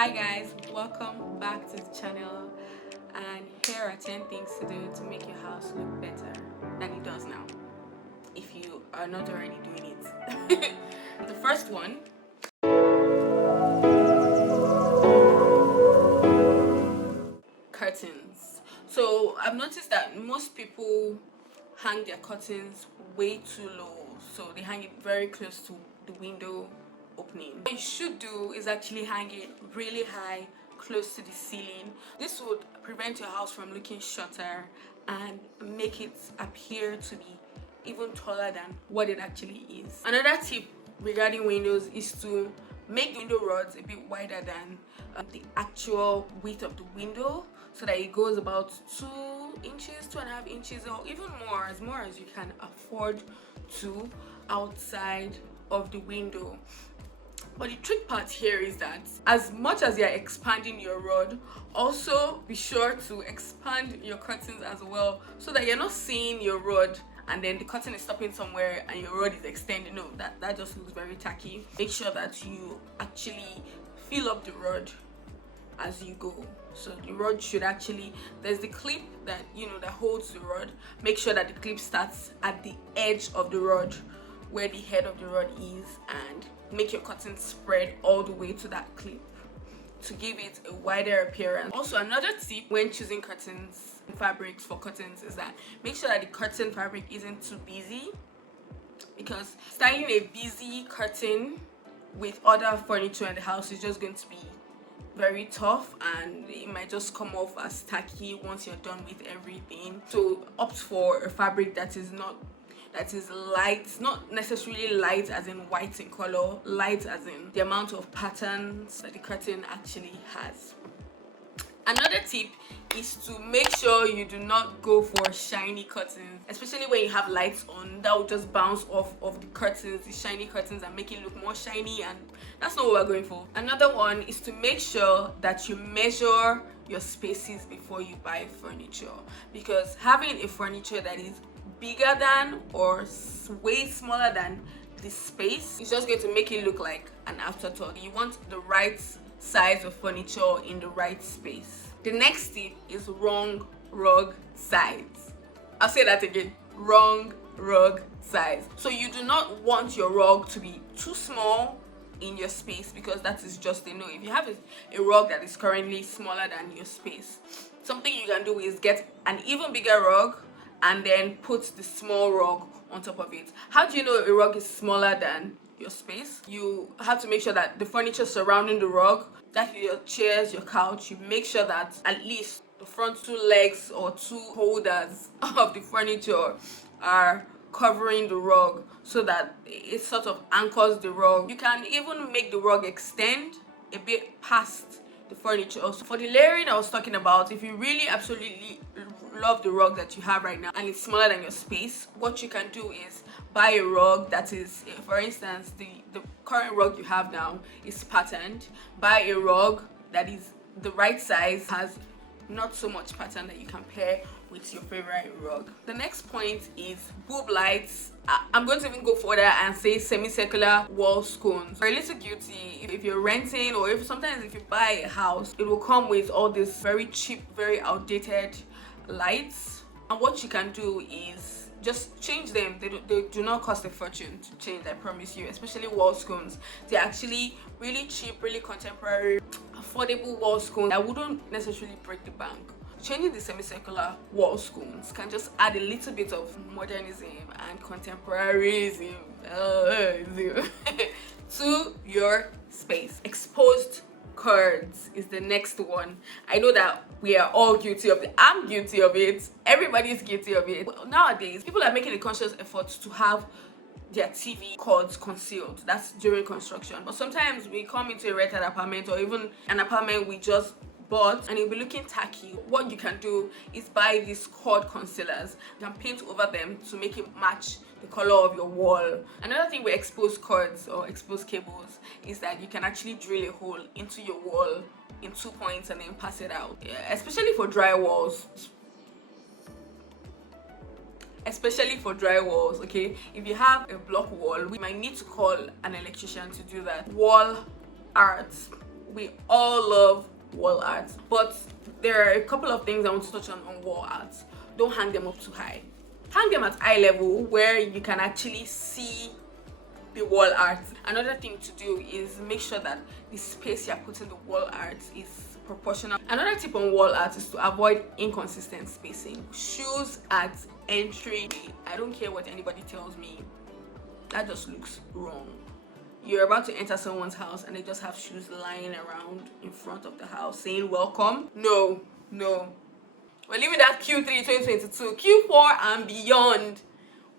Hi guys, welcome back to the channel, and here are 10 things to do to make your house look better than it does now if you are not already doing it. The first one, curtains. So I've noticed that most people hang their curtains way too low, so they hang it very close to the window opening. What you should do is actually hang it really high, close to the ceiling. This would prevent your house from looking shorter and make it appear to be even taller than what it actually is. Another tip regarding windows is to make the window rods a bit wider than the actual width of the window, so that it goes about 2 inches, 2.5 inches, or even more as you can afford to outside of the window. But the trick part here is that as much as you're expanding your rod, also be sure to expand your curtains as well, so that you're not seeing your rod and then the curtain is stopping somewhere and your rod is extending. No, that just looks very tacky. Make sure that you actually fill up the rod as you go. So the rod should actually, there's the clip that that holds the rod. Make sure that the clip starts at the edge of the rod where the head of the rod is, and make your curtain spread all the way to that clip to give it a wider appearance. Also, another tip when choosing curtains and fabrics for curtains is that make sure that the curtain fabric isn't too busy, because styling a busy curtain with other furniture in the house is just going to be very tough, and it might just come off as tacky once you're done with everything. So opt for a fabric that is light, not necessarily light as in white in color, light as in the amount of patterns that the curtain actually has. Another tip is to make sure you do not go for shiny curtains, especially when you have lights on. That will just bounce off of the curtains, the shiny curtains, and make it look more shiny, and that's not what we're going for. Another one is to make sure that you measure your spaces before you buy furniture, because having a furniture that is bigger than or way smaller than the space is just going to make it look like an afterthought. You want the right size of furniture in the right space. The next tip is wrong rug size. I'll say that again, wrong rug size. So you do not want your rug to be too small in your space, because that is just a no. If you have a rug that is currently smaller than your space, something you can do is get an even bigger rug and then put the small rug on top of it. How do you know a rug is smaller than your space? You have to make sure that the furniture surrounding the rug, that is your chairs, your couch, you make sure that at least the front 2 legs or 2 holders of the furniture are covering the rug, so that it sort of anchors the rug. You can even make the rug extend a bit past the furniture. Also, for the layering I was talking about, if you really absolutely love the rug that you have right now and it's smaller than your space, what you can do is buy a rug that is, for instance, the current rug you have now is patterned. Buy a rug that is the right size, has not so much pattern, that you can pair with your favorite rug. The next point is boob lights. I'm going to even go further and say semicircular wall scones. You're a little guilty if you're renting, or if sometimes if you buy a house, it will come with all this very cheap, very outdated lights, and what you can do is just change them. They do not cost a fortune to change, I promise you. Especially wall scones, they're actually really cheap, really contemporary, affordable wall scones that wouldn't necessarily break the bank. Changing the semicircular wall scones can just add a little bit of modernism and contemporaryism to your space. Exposed cords is the next one. I know that we are all guilty of it. I'm guilty of it. Everybody's guilty of it. Nowadays, people are making a conscious effort to have their TV cords concealed. That's during construction. But sometimes we come into a rented apartment, or even an apartment we just bought, and it'll be looking tacky. What you can do is buy these cord concealers. You can paint over them to make it match the color of your wall. Another thing with exposed cords or exposed cables is that you can actually drill a hole into your wall in 2 points and then pass it out. Yeah, especially for dry walls, okay? If you have a block wall, we might need to call an electrician to do that. Wall art we all love wall art, but there are a couple of things I want to touch on wall art. Don't hang them up too high. Hang them at eye level where you can actually see the wall art. Another thing to do is make sure that the space you're putting the wall art is proportional. Another tip on wall art is to avoid inconsistent spacing. Shoes at entry, I don't care what anybody tells me, that just looks wrong. You're about to enter someone's house and they just have shoes lying around in front of the house saying welcome. No, we're leaving that Q3 2022. Q4 and beyond,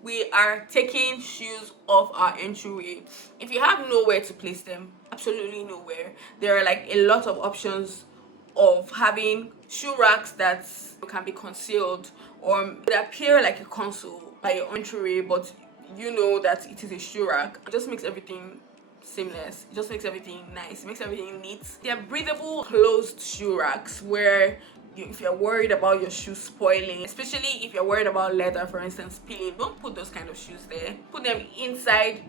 we are taking shoes off our entryway. If you have nowhere to place them, absolutely nowhere, there are like a lot of options of having shoe racks that can be concealed, or they appear like a console by your entryway, but you know that it is a shoe rack. It just makes everything seamless. It just makes everything nice. It makes everything neat. They are breathable closed shoe racks where if you're worried about your shoes spoiling, especially if you're worried about leather, for instance, peeling, don't put those kind of shoes there. Put them inside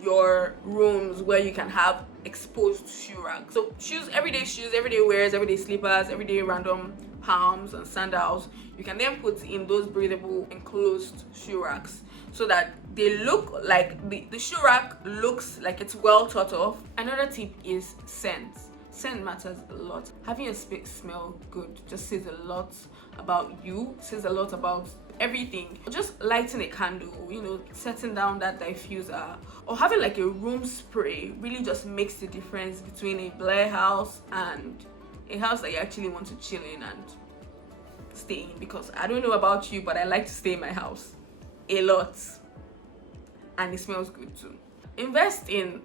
your rooms where you can have exposed shoe racks. So shoes, everyday wears, everyday slippers, everyday random palms and sandals, you can then put in those breathable enclosed shoe racks so that they look like the shoe rack looks like it's well thought of. Another tip is scent. Scent matters a lot. Having your space smell good just says a lot about you, says a lot about everything. Just lighting a candle, you know, setting down that diffuser, or having like a room spray really just makes the difference between a Blair house and a house that you actually want to chill in and stay in. Because I don't know about you, but I like to stay in my house a lot, and it smells good too. Invest in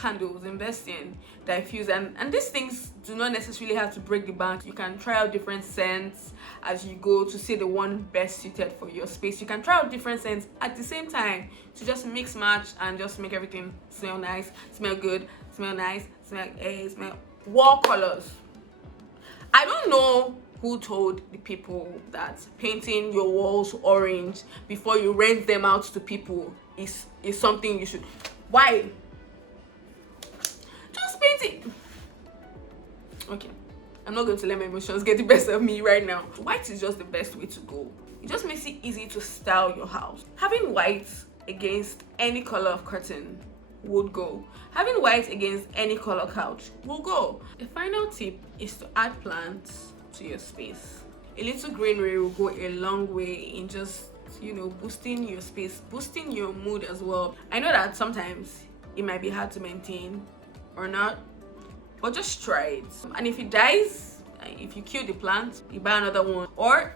candles, invest in diffuse, and these things do not necessarily have to break the bank. You can try out different scents as you go to see the one best suited for your space. You can try out different scents at the same time to just mix match and just make everything smell nice, smell good, smell nice, smell wall colors. I don't know who told the people that painting your walls orange before you rent them out to people is something you should. Why? Just paint it. Okay, I'm not going to let my emotions get the best of me right now. White is just the best way to go. It just makes it easy to style your house. Having white against any color of curtain would go. Having white against any color couch will go. The final tip is to add plants to your space. A little greenery will go a long way in just, you know, boosting your space, boosting your mood as well. I know that sometimes it might be hard to maintain or not, but just try it. And if it dies, if you kill the plant, you buy another one. Or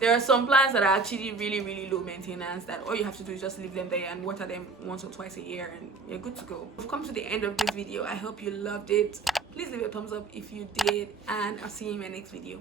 there are some plants that are actually really low maintenance that all you have to do is just leave them there and water them once or twice a year and you're good to go. We've come to the end of this video. I hope you loved it. Please leave a thumbs up if you did, and I'll see you in my next video.